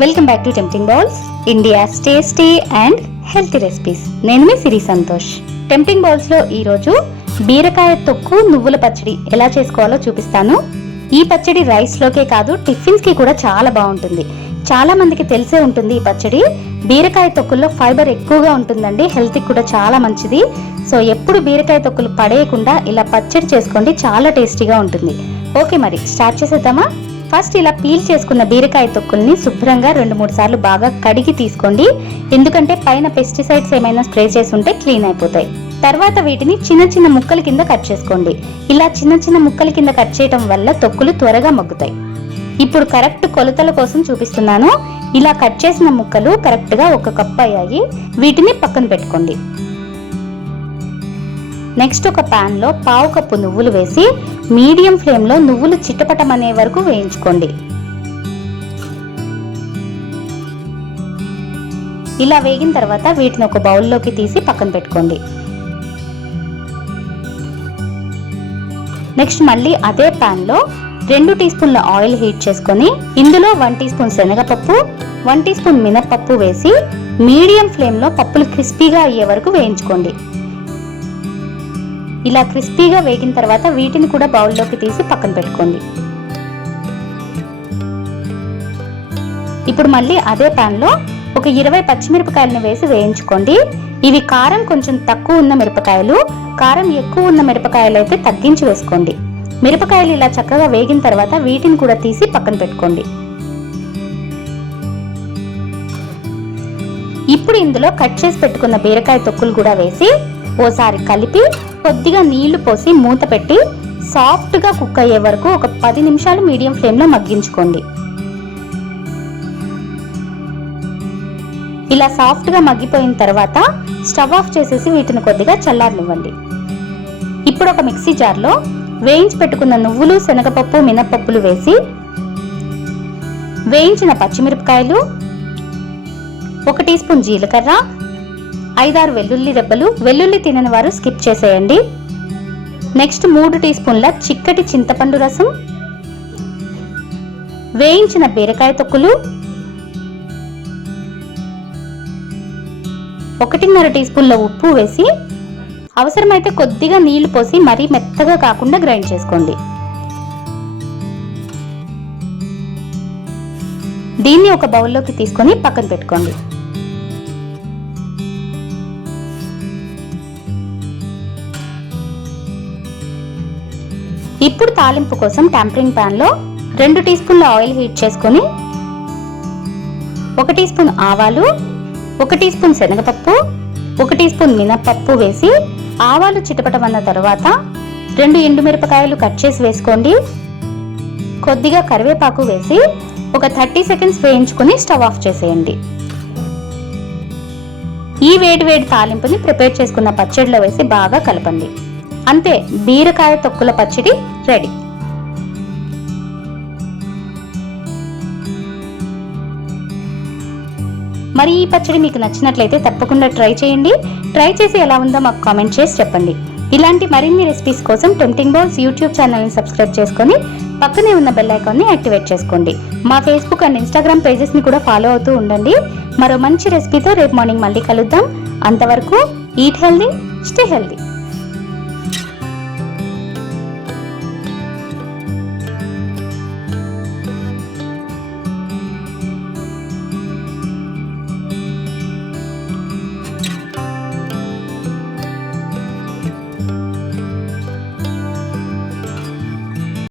Welcome back to tempting bowls, India's tasty and healthy recipes. నేను మీ సిరి Santosh. Tempting bowls లో ఈరోజు బీరకాయ తొక్కు నువ్వుల పచ్చడి ఎలా చేసుకోవాలో చూపిస్తాను. ఈ పచ్చడి రైస్ లోకే కాదు, టిఫిన్స్ కి కూడా చాలా బాగుంటుంది. చాలా మందికి తెలిసే ఉంటుంది ఈ పచ్చడి. బీరకాయ తొక్కుల్లో ఫైబర్ ఎక్కువగా ఉంటుందండి, హెల్త్ కి కూడా చాలా మంచిది. సో ఎప్పుడు బీరకాయ తొక్కులు పడేయకుండా ఇలా పచ్చడి చేసుకోండి, చాలా టేస్టీగా ఉంటుంది. ఓకే, మరి స్టార్ట్ చేసేద్దామా? ఫస్ట్ ఇలా పీల్ చేసుకున్న బీరకాయ తొక్కుల్ని శుభ్రంగా 2-3 సార్లు బాగా కడిగి తీసుకోండి. ఎందుకంటే పైన పెస్టిసైడ్స్ ఏమైనా స్ప్రే చేసి ఉంటే క్లీన్ అయిపోతాయి. తర్వాత వీటిని చిన్న చిన్న ముక్కల కింద కట్ చేసుకోండి. ఇలా చిన్న చిన్న ముక్కల కింద కట్ చేయడం వల్ల తొక్కులు త్వరగా మగ్గుతాయి. ఇప్పుడు కరెక్ట్ కొలతల కోసం చూపిస్తున్నాను. ఇలా కట్ చేసిన ముక్కలు కరెక్ట్ గా 1 కప్ అయ్యాయి. వీటిని పక్కన పెట్టుకోండి. నెక్స్ట్ ఒక పాన్ లో 1/2 కప్పు నువ్వులు వేసి మీడియం ఫ్లేమ్ లో నువ్వులు చిట్టపటమనే వరకు వేయించుకోండి. ఇలా వేగిన తర్వాత వీటిని ఒక బౌల్లోకి తీసి పక్కన పెట్టుకోండి. నెక్స్ట్ మళ్ళీ అదే పాన్ లో 2 టీ స్పూన్ల ఆయిల్ హీట్ చేసుకొని ఇందులో 1 టీ స్పూన్ శనగపప్పు, 1 టీ స్పూన్ మినపప్పు వేసి మీడియం ఫ్లేమ్ లో పప్పులు క్రిస్పీగా అయ్యే వరకు వేయించుకోండి. ఇలా క్రిస్పీగా వేగిన తర్వాత వీటిని కూడా బౌల్లోకి తీసి పక్కన పెట్టుకోండి. ఇప్పుడు మళ్ళీ అదే పాన్ లో ఒక 20 పచ్చిమిరపకాయలను వేసి వేయించుకోండి. ఇవి కారం కొంచెం తక్కువ ఉన్న మిరపకాయలు. కారం ఎక్కువ ఉన్న మిరపకాయలు అయితే తగ్గించి వేసుకోండి. మిరపకాయలు ఇలా చక్కగా వేగిన తర్వాత వీటిని కూడా తీసి పక్కన పెట్టుకోండి. ఇప్పుడు ఇందులో కట్ చేసి పెట్టుకున్న బీరకాయ తొక్కులు కూడా వేసి ఓసారి కలిపి కొద్దిగా నీళ్లు పోసి మూత పెట్టి సాఫ్ట్ గా కుక్ అయ్యే వరకు ఒక 10 నిమిషాలు మీడియం ఫ్లేమ్ లో మగ్గించుకోండి. ఇలా సాఫ్ట్ గా మగ్గిపోయిన తర్వాత స్టవ్ ఆఫ్ చేసేసి వీటిని కొద్దిగా చల్లారనివ్వండి. ఇప్పుడు ఒక మిక్సీ జార్ లో వేయించి పెట్టుకున్న నువ్వులు, శనగపప్పు, మినపప్పులు వేసి వేయించిన పచ్చిమిరపకాయలు, 1 టీ స్పూన్ జీలకర్ర, 5-6 వెల్లుల్లి రెబ్బలు, వెల్లుల్లి తినని వారు స్కిప్ చేసేయండి. నెక్స్ట్ 3 టీ స్పూన్ల చిక్కటి చింతపండు రసం, వేయించిన బీరకాయ తొక్కులు, 1.5 టీ స్పూన్ల ఉప్పు వేసి అవసరమైతే కొద్దిగా నీళ్లు పోసి మరీ మెత్తగా కాకుండా గ్రైండ్ చేసుకోండి. దీన్ని ఒక బౌల్లోకి తీసుకొని పక్కన పెట్టుకోండి. ఇప్పుడు తాలింపు కోసం టాంపరింగ్ పాన్ లో 2 టీ స్పూన్ల ఆయిల్ హీట్ చేసుకొని 1 టీ స్పూన్ ఆవాలు, 1 టీ స్పూన్ శనగపప్పు, 1 టీ స్పూన్ మినపప్పు వేసి ఆవాలు చిటపటమన్న తర్వాత 2 ఎండుమిరపకాయలు కట్ చేసి వేసుకోండి. కొద్దిగా కరివేపాకు వేసి ఒక 30 సెకండ్స్ వేయించుకొని స్టవ్ ఆఫ్ చేసేయండి. ఈ వేడి తాలింపుని ప్రిపేర్ చేసుకున్న పచ్చడిలో వేసి బాగా కలపండి. అంతే, బీరకాయ తొక్కుల పచ్చడి రెడీ. మరి ఈ పచ్చడి మీకు నచ్చినట్లయితే తప్పకుండా ట్రై చేయండి. ట్రై చేసి ఎలా ఉందో మాకు కామెంట్ చేసి చెప్పండి. ఇలాంటి మరిన్ని రెసిపీస్ కోసం టెంప్టింగ్ బౌల్స్ యూట్యూబ్ ఛానల్ని సబ్స్క్రైబ్ చేసుకొని పక్కనే ఉన్న బెల్ ఐకాన్ని యాక్టివేట్ చేసుకోండి. మా ఫేస్బుక్ అండ్ ఇన్స్టాగ్రామ్ పేజెస్ని కూడా ఫాలో అవుతూ ఉండండి. మరో మంచి రెసిపీతో రేపు మార్నింగ్ మళ్ళీ కలుద్దాం. అంతవరకు ఈట్ హెల్దీ, స్టే హెల్దీ.